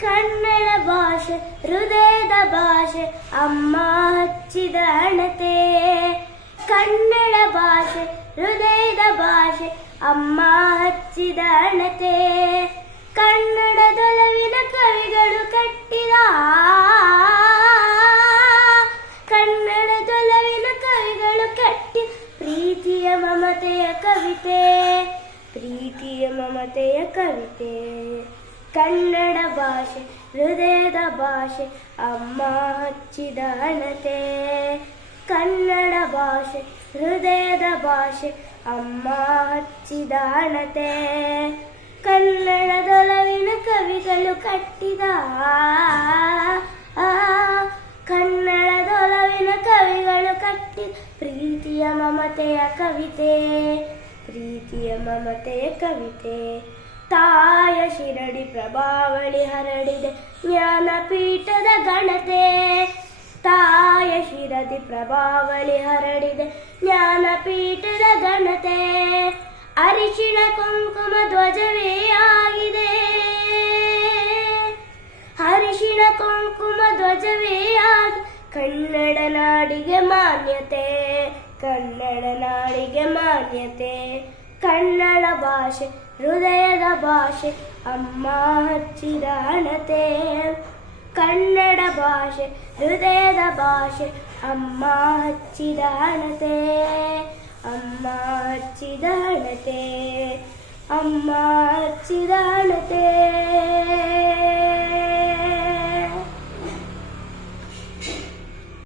ಕನ್ನಡ ಭಾಷೆ ಹೃದಯದ ಭಾಷೆ ಅಮ್ಮ ಹಚ್ಚಿದ ಹಣತೆ ಕನ್ನಡ ಭಾಷೆ ಹೃದಯದ ಭಾಷೆ ಅಮ್ಮ ಹಚ್ಚಿದ ಹಣತೆ ಕಟ್ಟಿ ಪ್ರೀತಿಯ ಮಮತೆಯ ಕವಿತೆ, ಪ್ರೀತಿಯ ಮಮತೆಯ ಕವಿತೆ. ಕನ್ನಡ ಭಾಷೆ, ಹೃದಯದ ಭಾಷೆ, ಅಮ್ಮ ಹಚ್ಚಿದ ಹಣತೆ ಕನ್ನಡ ಭಾಷೆ, ಹೃದಯದ ಭಾಷೆ, ಅಮ್ಮ ಹಚ್ಚಿದ ಹಣತೆ ಕನ್ನಡದೊಲವಿನ ಕವಿಗಳು ಕಟ್ಟಿದ ಕಟ್ಟಿ ಪ್ರೀತಿಯ ಮಮತೆಯ ಕವಿತೆ, ಪ್ರೀತಿಯ ಮಮತೆಯ ಕವಿತೆ. ತಾಯ ಶಿರಡಿ ಪ್ರಭಾವಳಿ ಹರಡಿದೆ ಜ್ಞಾನಪೀಠದ ಗಣತೆ. ತಾಯ ಶಿರದಿ ಪ್ರಭಾವಳಿ ಹರಡಿದೆ ಜ್ಞಾನಪೀಠದ ಗಣತೆ. ಅರಿಶಿಣ ಕುಂಕುಮ ಧ್ವಜವೇ ಆಗಿದೆ. ಅರಿಶಿಣ ಕುಂಕುಮ ಧ್ವಜವೇ ಆಗಿ ಕನ್ನಡ ನಾಡಿಗೆ ಮಾನ್ಯತೆ ಕನ್ನಡ ನಾಡಿಗೆ ಮಾನ್ಯತೆ ಕನ್ನಡ ಭಾಷೆ ಹೃದಯದ ಭಾಷೆ ಅಮ್ಮ ಹಚ್ಚಿದ ಹಣತೆ ಕನ್ನಡ ಭಾಷೆ ಹೃದಯದ ಭಾಷೆ ಅಮ್ಮ ಹಚ್ಚಿದ ಹಣತೆ ಅಮ್ಮ ಹಚ್ಚಿದ ಹಣತೆ ಅಮ್ಮ ಹಚ್ಚಿದ ಹಣತೆ